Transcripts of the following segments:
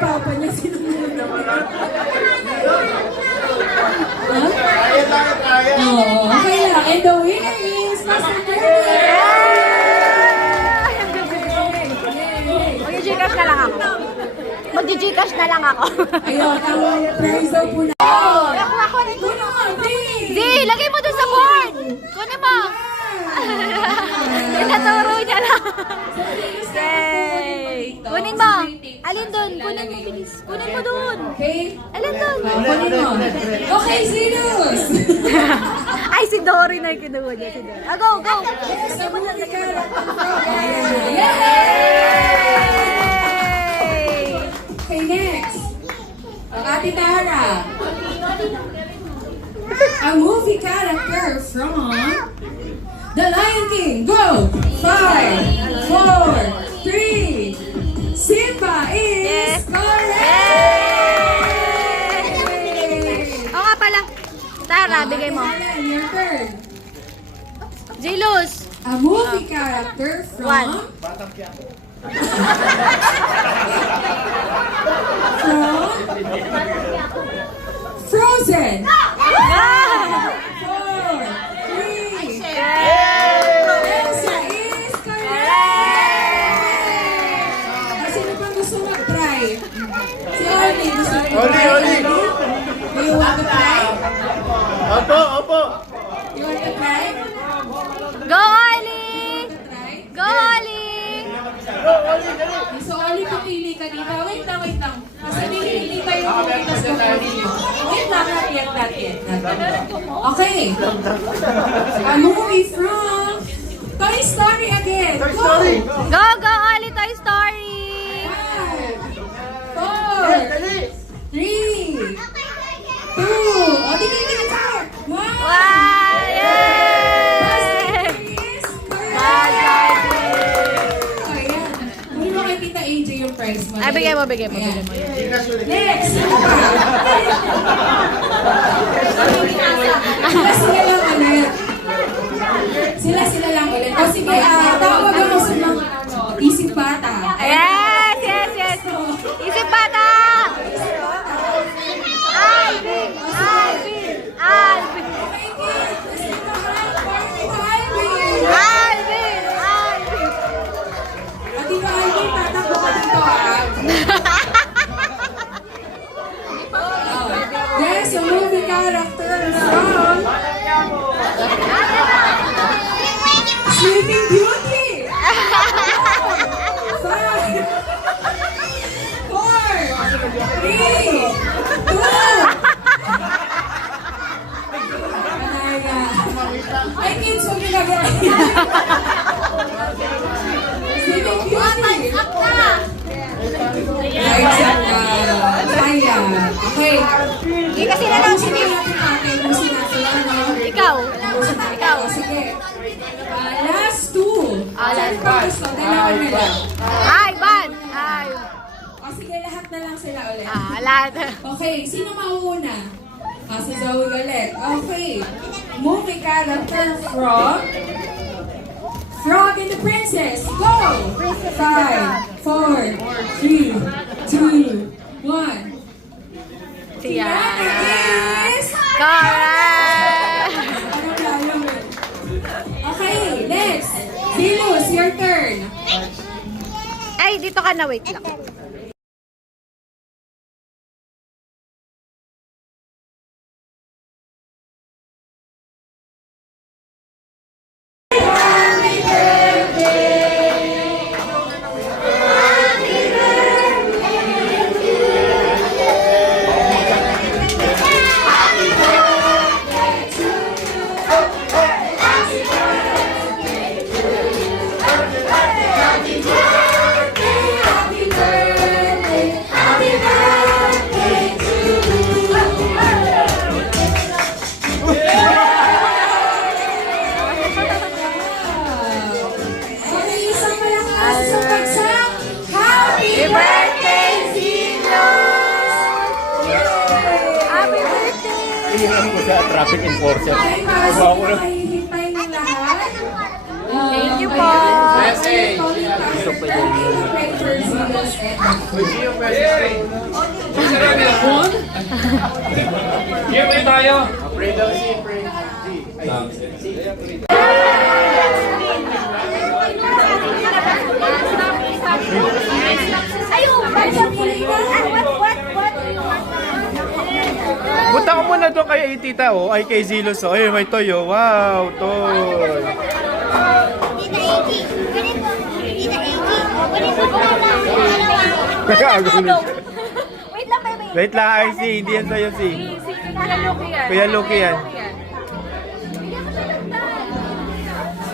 Papa niya sinunod naman. Okay lang. And the winner is Pastor Jeremy. Mag-Gcash na lang ako. Mag-Gcash na lang ako. Ayun, ang prize daw po na. Di, lagay mo dun sa board. Kunin mo. Tinaturo niya lang. Yay! Kunin mo. Alin dun? Kunin mo, bilis. Kunin mo dun. Okay? Alin dun? Kunin mo. Okay, Sinus! Ay, si Dory na yung kinuha niya. Si Dory. Ah, go, go! Sa movie character. Yay! Okay, next. Ang Ate Tara. A movie character from The Lion King. Go! 5, 4, 3. Simba is correct! Oo nga pala. Tara, bigay mo. Alan, your turn. Jelus. A movie character from One. Frozen. Ah! 4, 3. Elsa is correct! Sino pang gusto mag-try? Si Oli, gusto mag-try? Oli. Do you want to try? Opo. You want to try? Go, Oli! Try? Go, Oli! So, Oli, pumili ka dito. Wait lang. Kasi pinili pa yung movie, tapos pumili mo. Wait lang, not yet. Okay. A movie from Toy Story again. Toy Story. Go, go, Oli! Toy Story! 5, 4, 3, 2. O, tingin sa akin. 1. Wow! Yay! Ayan. Hindi mo kay Tita AJ yung prize mo. Ay, bigay mo. Ayan. Next! Sila lang ulit. O sige, tawag ako sa mga isip bata. Yes! Isip bata! Alvin! Dito Alvin, tatakbo ka dito There's a movie character from Sleeping Beauty! 5, 4, 3, 2. Ay, kids, huwag yung gagawin. Sleeping Beauty! Okay. Hindi kasi na lang si Ikaw. Sige. Last two. Last Gusto, dalawa na lang. Ay, ban! O sige, lahat na lang sila ulit. Lahat. Okay, sino mauuna? Si Zoe ulit. Okay. Movie character from Frog and the Princess. Go! 5, 4, 3, 2, 1. Tiana is Correct! Okay, next. Venus, your turn. Ay, dito ka na. Wait lang. alam ko sa traffic enforcer. Okay, para sa Bawa ko lang. hinihintay ng lahat. Thank you po. Message. Here pa tayo. Pray daw si Pray. Ayun! What? Punta ko muna doon kay Tita, oh. Ay, kay Zilos, oh. Ay, may toyo. Wow, toy. Wait lang, baby. Wait lang, ay, si. Hindi yan sa'yo, si. Kuya Luki yan.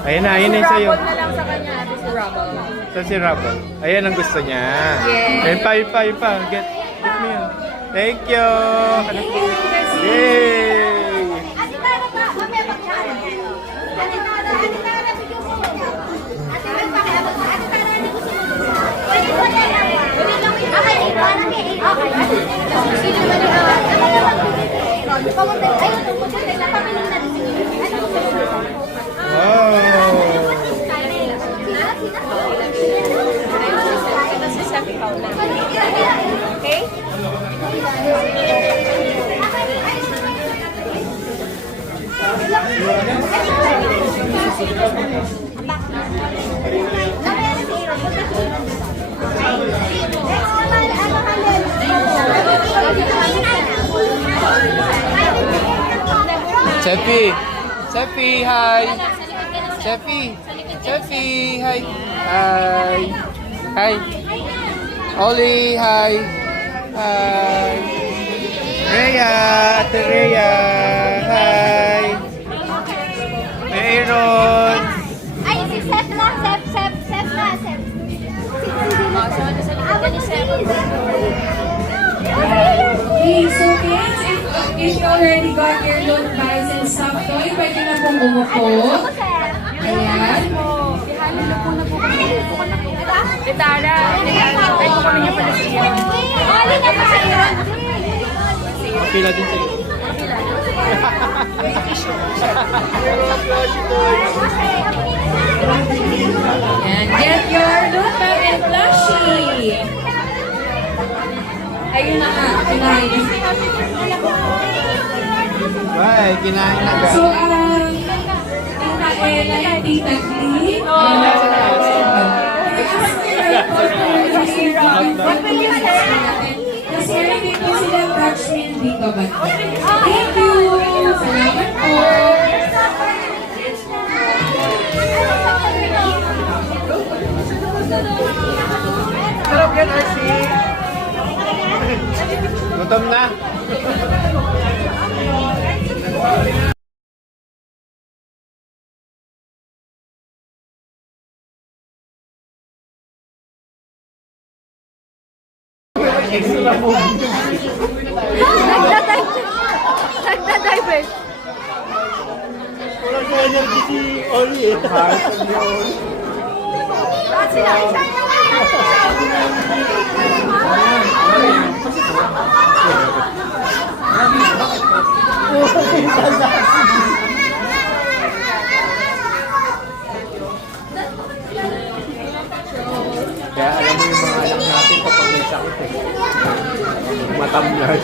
Ayan na, ayun na yung sa'yo. na lang sa kanya natin si Rubble. Ito si Rabo. Ayan ang gusto niya. Yes. Ayun pa, ayun pa, ayun pa. Get me yun. Thank you. Yay! Ate Tara pa, mamaya pagkaan. Ate Tara, bigyan mo. Ate Tara, hindi ko sumunod. Wala lang. Okay, parang sino ba ni Pamunta, ayun, pumunta na, pamilin na rin. Ano ko Wow! Okay? Chefi! Chefi, hi! Chefi! Chefi, hi! Hi! Hi! Oli, hi! Hi! Rhea! Ate Rhea! Hi! Aaron! Ay, si Seth na, Seth na, Seth. Okay, so kids, if you already got your loan bags and stuff, toy, pwede na pong umupo. Ayan. Tara, ay ko kami niya pala siya. Oli na pa yun. Pila din sa'yo. And get your loan bag and plushie. Ayun na nga, kinain. Bye, kinain na ga. So, Tita Ella and Tita Clee. What will you say? Kasi hindi ko sila Dutchman dito ba? Thank you! Salamat po! Sarap yan, RC. Gutom na. Extra mo. Nagda-dive eh. Walang sa energy si Oli eh. Bakit sila? Kaya alam mo yung mga anak natin kapag may sakit eh. Matamlay.